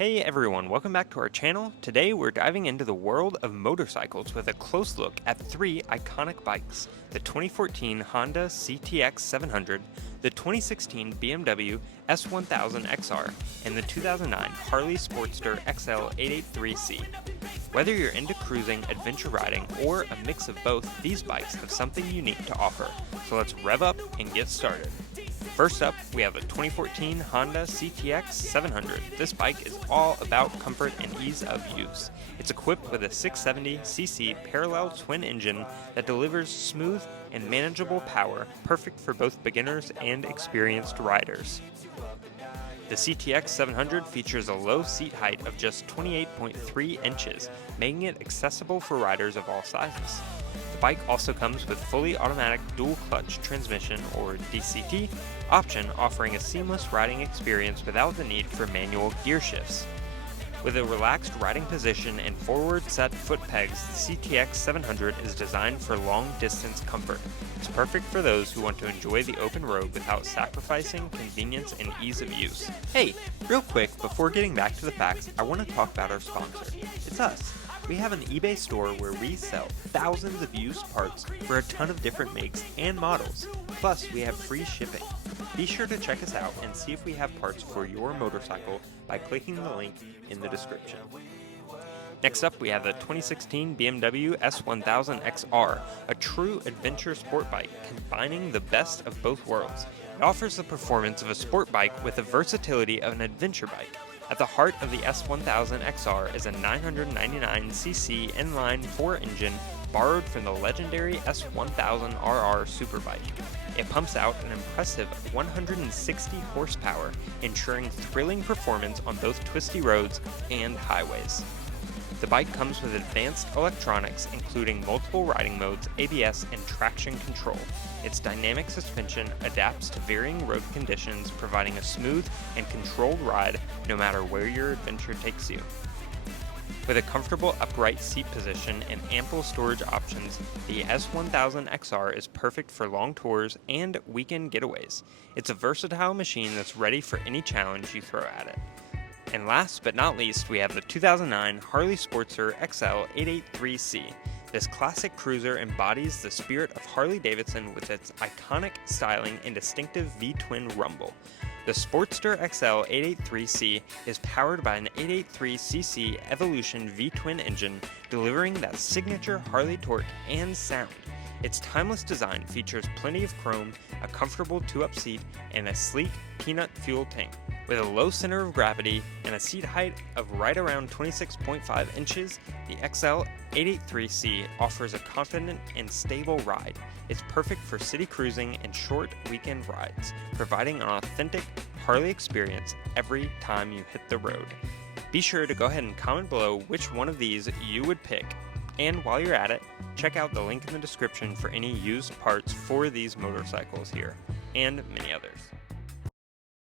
Hey everyone, welcome back to our channel. Today we're diving into the world of motorcycles with a close look at three iconic bikes: the 2014 Honda CTX700, the 2016 BMW S1000XR, and the 2009 Harley Sportster XL883C. Whether you're into cruising, adventure riding, or a mix of both, these bikes have something unique to offer. So let's rev up and get started. First up, we have a 2014 Honda CTX700. This bike is all about comfort and ease of use. It's equipped with a 670cc parallel twin engine that delivers smooth and manageable power, perfect for both beginners and experienced riders. The CTX700 features a low seat height of just 28.3 inches, making it accessible for riders of all sizes. The bike also comes with fully automatic dual clutch transmission, or DCT, option, offering a seamless riding experience without the need for manual gear shifts. With a relaxed riding position and forward set foot pegs, the CTX700 is designed for long distance comfort. It's perfect for those who want to enjoy the open road without sacrificing convenience and ease of use. Hey, real quick, before getting back to the facts, I want to talk about our sponsor. It's us. We have an eBay store where we sell thousands of used parts for a ton of different makes and models. Plus, we have free shipping. Be sure to check us out and see if we have parts for your motorcycle by clicking the link in the description. Next up, we have the 2016 BMW S1000XR, a true adventure sport bike combining the best of both worlds. It offers the performance of a sport bike with the versatility of an adventure bike. At the heart of the S1000XR is a 999cc inline 4 engine borrowed from the legendary S1000RR superbike. It pumps out an impressive 160 horsepower, ensuring thrilling performance on both twisty roads and highways. The bike comes with advanced electronics including multiple riding modes, ABS, and traction control. Its dynamic suspension adapts to varying road conditions, providing a smooth and controlled ride no matter where your adventure takes you. With a comfortable upright seat position and ample storage options, the S1000XR is perfect for long tours and weekend getaways. It's a versatile machine that's ready for any challenge you throw at it. And last but not least, we have the 2009 Harley Sportster XL883C. This classic cruiser embodies the spirit of Harley-Davidson with its iconic styling and distinctive V-twin rumble. The Sportster XL883C is powered by an 883cc Evolution V-twin engine, delivering that signature Harley torque and sound. Its timeless design features plenty of chrome, a comfortable 2-up seat, and a sleek peanut fuel tank. With a low center of gravity and a seat height of right around 26.5 inches, the XL883C offers a confident and stable ride. It's perfect for city cruising and short weekend rides, providing an authentic Harley experience every time you hit the road. Be sure to go ahead and comment below which one of these you would pick. And while you're at it, check out the link in the description for any used parts for these motorcycles here, and many others.